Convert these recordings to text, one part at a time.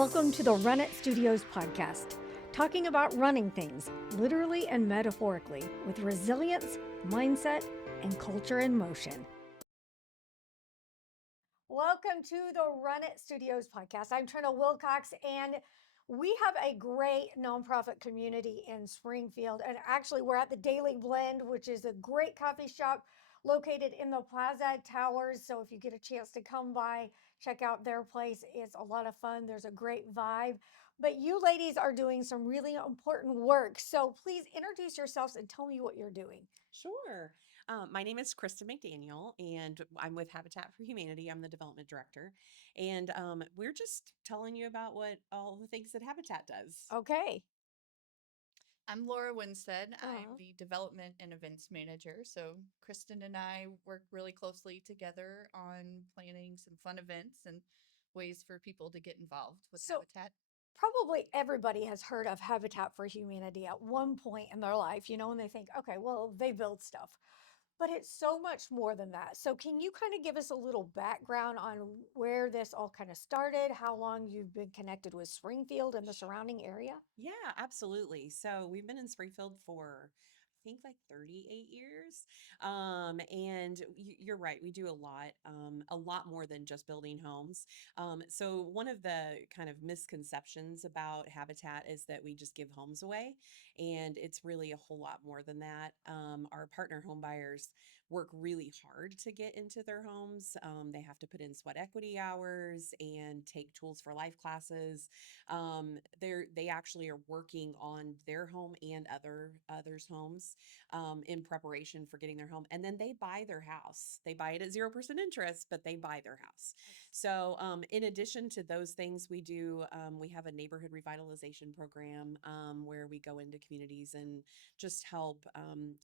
Welcome to the Run It Studios podcast, talking about running things, literally and metaphorically, with resilience, mindset, and culture in motion. Welcome to the Run It Studios podcast. I'm Trina Wilcox, and we have a great nonprofit community in Springfield. And actually, we're at the Daily Blend, which is a great coffee shop located in the Plaza Towers. So if you get a chance to come by, check out their place. It's a lot of fun. There's a great vibe. But you ladies are doing some really important work. So please introduce yourselves and tell me what you're doing. Sure. My name is Kristin McDaniel, and I'm with Habitat for Humanity. I'm the development director. And we're just telling you about what all the things that Habitat does. Okay. I'm Laura Winstead. I'm Uh-huh. the development and events manager. So Kristen and I work really closely together on planning some fun events and ways for people to get involved with So Habitat. probably everybody has heard of Habitat for Humanity at one point in their life, and they think, okay, well, they build stuff. But it's so much more than that. So can you kind of give us a little background on where this all kind of started, how long you've been connected with Springfield and the surrounding area? Yeah, absolutely. So we've been in Springfield for, I think, like 38 years. And you're right, we do a lot more than just building homes. So one of the kind of misconceptions about Habitat is that we just give homes away, and it's really a whole lot more than that. Our partner home buyers work really hard to get into their homes. They have to put in sweat equity hours and take tools for life classes. They actually are working on their home and others' homes in preparation for getting their home, and then they buy their house. They buy it at 0% interest, but they buy their house. So, in addition to those things, we have a neighborhood revitalization program where we go into communities and just help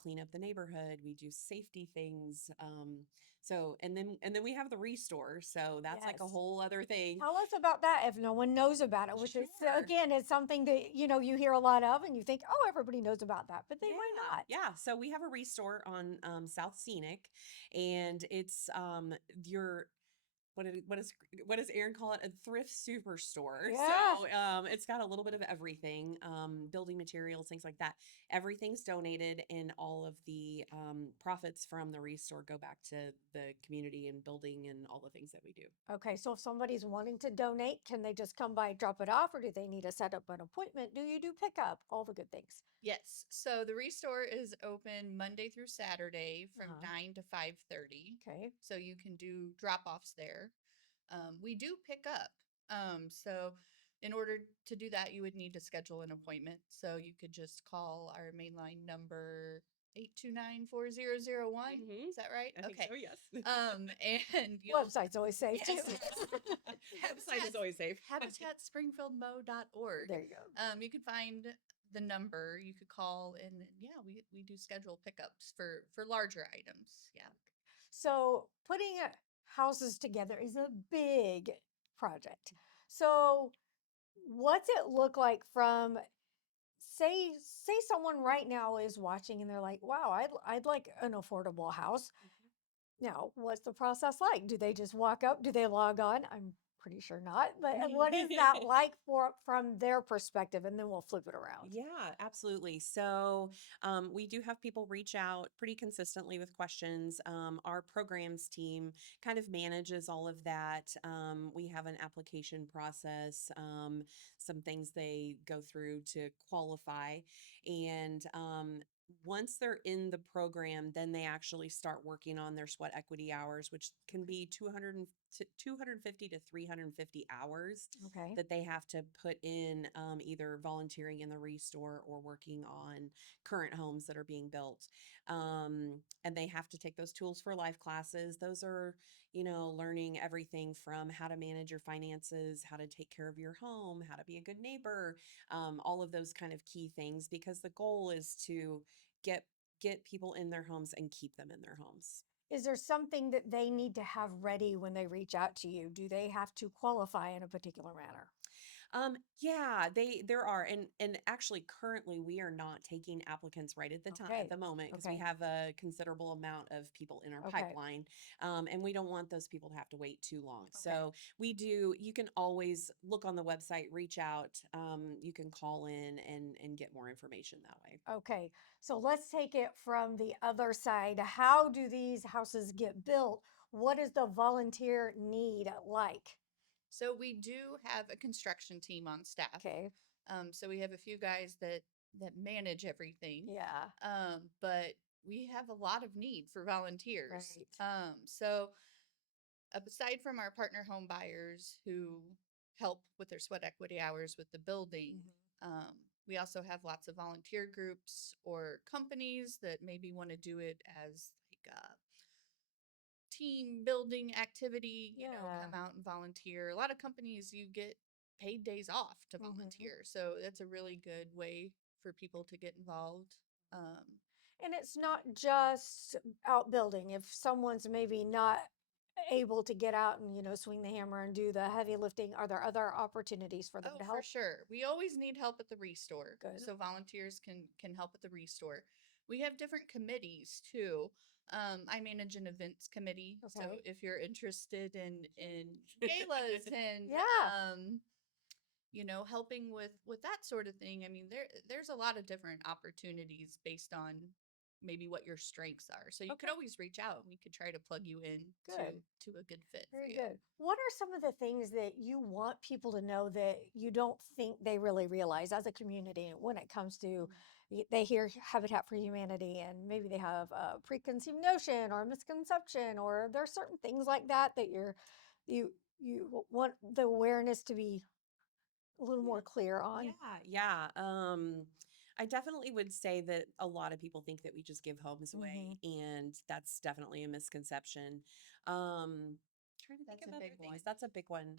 clean up the neighborhood. We do safety things. And then we have the restore. So that's like a Yes. whole other thing. Tell us about that if no one knows about it, which is, Sure. again, it's something that, you hear a lot of and you think, oh, everybody knows about that, but they might Yeah, not. yeah. So we have a restore on South Scenic, and it's your what does Aaron call it? A thrift superstore. Yeah. So it's got a little bit of everything, building materials, things like that. Everything's donated, and all of the profits from the restore go back to the community and building and all the things that we do. Okay, so if somebody's wanting to donate, can they just come by, drop it off, or do they need to set up an appointment? Do you do pickup? All the good things. Yes. So the Restore is open Monday through Saturday from Uh-huh. 9 to 5:30. Okay. So you can do drop-offs there. We do pick up. So in order to do that, you would need to schedule an appointment. So you could just call our mainline number 829-4001. Mm-hmm. Is that right? I think Okay. so. Yes. And you'll Website's always safe yes. too. Website is always safe. habitatspringfieldmo.org. There you go. You can find the number. You could call, and yeah, we do schedule pickups for larger items. Yeah. So putting houses together is a big project. So what's it look like from say someone right now is watching and they're like, wow, I'd like an affordable house. Now, what's the process like? Do they just walk up? Do they log on? I'm pretty sure not. But what is that like from their perspective? And then we'll flip it around. Yeah, absolutely. So we do have people reach out pretty consistently with questions. Our programs team kind of manages all of that. We have an application process, some things they go through to qualify. And once they're in the program, then they actually start working on their sweat equity hours, which can be 250 to 350 hours Okay. that they have to put in, either volunteering in the restore or working on current homes that are being built. And they have to take those tools for life classes. Those are, learning everything from how to manage your finances, how to take care of your home, how to be a good neighbor, all of those kind of key things, because the goal is to get get people in their homes and keep them in their homes. Is there something that they need to have ready when they reach out to you? Do they have to qualify in a particular manner? Yeah, there are, and actually currently we are not taking applicants right at Okay. the moment because we Okay. have a considerable amount of people in our Okay. pipeline, and we don't want those people to have to wait too long. Okay. So we do. You can always look on the website, reach out. You can call in and get more information that way. Okay. So let's take it from the other side. How do these houses get built? What is the volunteer need like? So we do have a construction team on staff. Okay. So we have a few guys that manage everything. Yeah. But we have a lot of need for volunteers. Right. So aside from our partner home buyers who help with their sweat equity hours with the building, um, we also have lots of volunteer groups or companies that maybe want to do it as like a team building activity, Yeah. come out and volunteer. A lot of companies you get paid days off to Mhm. volunteer. So that's a really good way for people to get involved. Um, And it's not just outbuilding. If someone's maybe not able to get out and, swing the hammer and do the heavy lifting, are there other opportunities for them oh, to for help? sure. We always need help at the restore. Good. So volunteers can help at the restore. We have different committees too. I manage an events committee. So Okay. if you're interested in galas and Yeah. helping with that sort of thing. I mean, there's a lot of different opportunities based on maybe what your strengths are. So you could Okay. always reach out and we could try to plug you in Good. to a good fit for Very you. good. What are some of the things that you want people to know that you don't think they really realize as a community when it comes to they hear Habitat for Humanity and maybe they have a preconceived notion or misconception or there are certain things like that that you want the awareness to be a little more clear on. Yeah. I definitely would say that a lot of people think that we just give homes away, Hmm. and that's definitely a misconception. Trying to think That's of a other big one. things. That's a big one.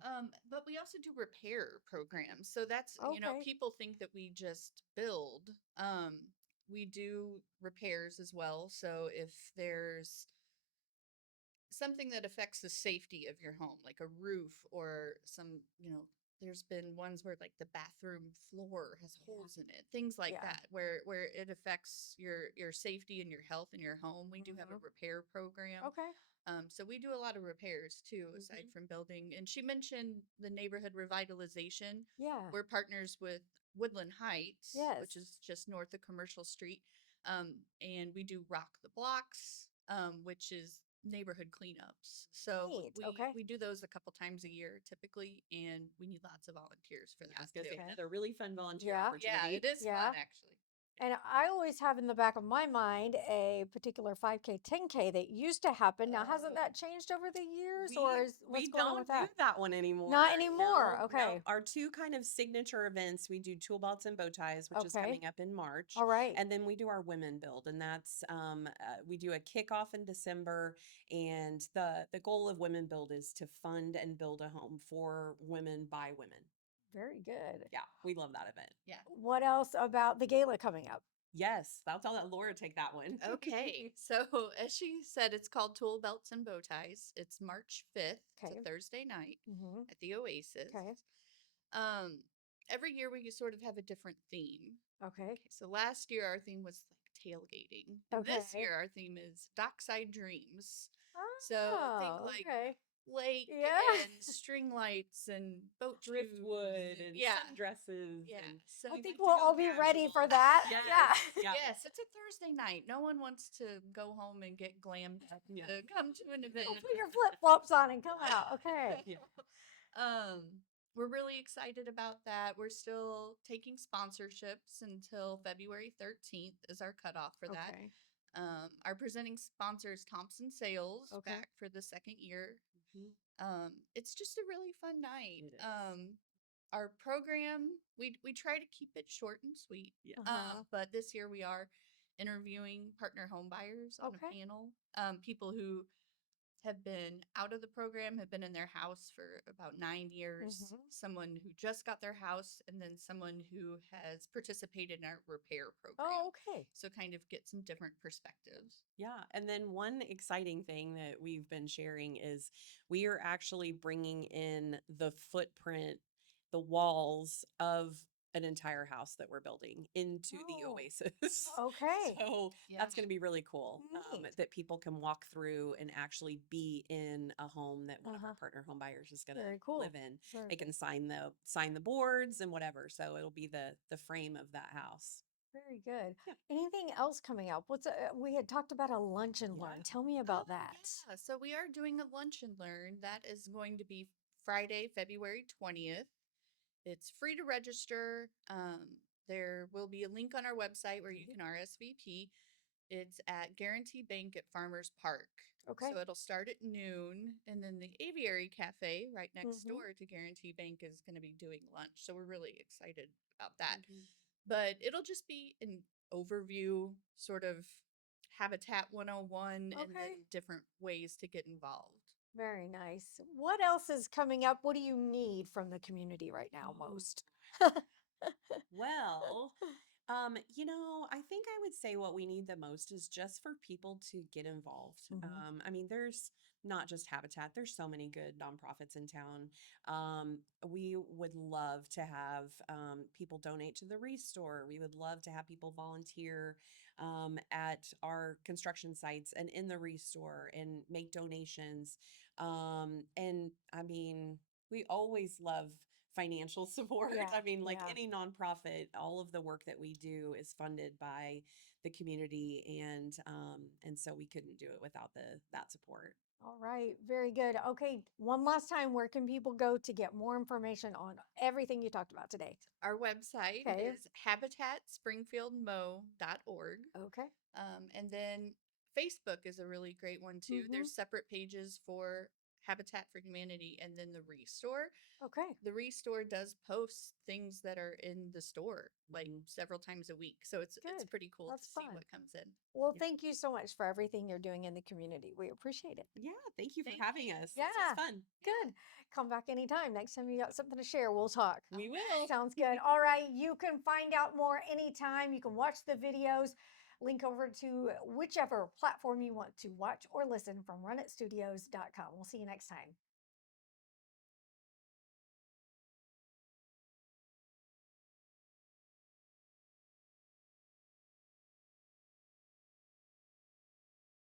But we also do repair programs. So that's, Okay. people think that we just build. We do repairs as well. So if there's something that affects the safety of your home, like a roof or there's been ones where like the bathroom floor has holes in it, things like Yeah. that, where it affects your safety and your health in your home. We do have a Hmm. repair program. Okay. So we do a lot of repairs too, aside Mhm. from building. And she mentioned the neighborhood revitalization. Yeah. We're partners with Woodland Heights, Yes. which is just north of Commercial Street. And we do Rock the Blocks, which is neighborhood cleanups. So Neat. we Okay. we do those a couple times a year typically, and we need lots of volunteers for Yeah, I was that gonna too. say Okay. another really fun volunteer Yeah. Yeah, opportunity. it is Yeah. fun actually. And I always have in the back of my mind a particular 5K, 10K that used to happen. Now, hasn't that changed over the years, or is what's We going on with don't do that? that one anymore. Not anymore. No. Okay. Our two kind of signature events, we do tool belts and bow ties, which is Okay. coming up in March, All right. and then we do our women build, and that's we do a kickoff in December, and the goal of women build is to fund and build a home for women by women. Very good. Yeah, we love that event. Yeah. What else about the gala coming up? Yes, I'll let Laura take that one. Okay. So as she said, it's called Tool Belts and Bow Ties. It's March 5th. It's Okay. a Thursday night Mm-hmm. at the Oasis. Okay. Um, every year we sort of have a different theme. Okay. Okay, so last year our theme was like tailgating. This Okay. year our theme is dockside dreams. So think Oh, like okay. lake Yeah. and string lights and boat shoes. Driftwood and Yeah. sundresses Yeah. and So I you think like we'll to go all be ready for casual. that. yes, Yeah. yeah, Yes, it's a Thursday night. No one wants to go home and get glammed up yeah, to come to an event. Go put your flip flops on and come out. Okay. yeah. Um, we're really excited about that. We're still taking sponsorships until February 13th is our cutoff for that. Okay. Our presenting sponsor is Thompson Sales, Okay. back for the second year. Mhm. It's just a really fun night. It is. Our program, we try to keep it short and sweet. Yeah. Uh-huh. But this year we are interviewing partner home buyers on Okay. a panel. People who have been out of the program, have been in their house for about 9 years, Mhm. someone who just got their house, and then someone who has participated in our repair program. Oh, okay. So kind of get some different perspectives. Yeah. And then one exciting thing that we've been sharing is we are actually bringing in the footprint the walls of an entire house that we're building into the Oh, oasis. okay. So Yeah. that's going to be really cool, Neat. that people can walk through and actually be in a home that one of our Uh-huh. partner home buyers is going Very to cool. live in. Very They good. can sign the boards and whatever. So it'll be the frame of that house. Very good. Yeah. Anything else coming up? We had talked about a lunch and Yeah. learn. Tell me Oh, about that. yeah. So we are doing a lunch and learn. That is going to be Friday, February 20th. It's free to register. There will be a link on our website where you Mhm. can RSVP. It's at Guarantee Bank at Farmers Park. Okay. So it'll start at noon, and then the Aviary Cafe right next Mm-hmm. door to Guarantee Bank is going to be doing lunch. So we're really excited about that. Mhm. But it'll just be an overview, sort of Habitat 101, and Okay. then different ways to get involved. Very nice. What else is coming up? What do you need from the community right now Ooh. most? Well, I think I would say what we need the most is just for people to get involved. Mhm. I mean, there's not just Habitat, there's so many good nonprofits in town. We would love to have people donate to the Restore. We would love to have people volunteer at our construction sites and in the Restore and make donations. And I mean, we always love financial support. Yeah, I mean, like yeah. any nonprofit, all of the work that we do is funded by the community, and so we couldn't do it without that support. All right, very good. Okay, one last time, where can people go to get more information on everything you talked about today? Our website Okay. is habitatspringfieldmo.org. Okay. And then Facebook is a really great one too. Mm-hmm. There's separate pages for Habitat for Humanity and then the Restore. Okay. The Restore does post things that are in the store like Mhm. several times a week. So it's Good. pretty cool That's to see fun. what comes in. Well, Yeah. thank you so much for everything you're doing in the community. We appreciate it. Yeah, thank you for Thank having you. us. This was Yeah. fun. Good. Come back anytime. Next time you got something to share, we'll talk. We will. Sounds good. All right. You can find out more anytime. You can watch the videos. Link over to whichever platform you want to watch or listen from runitstudios.com. We'll see you next time.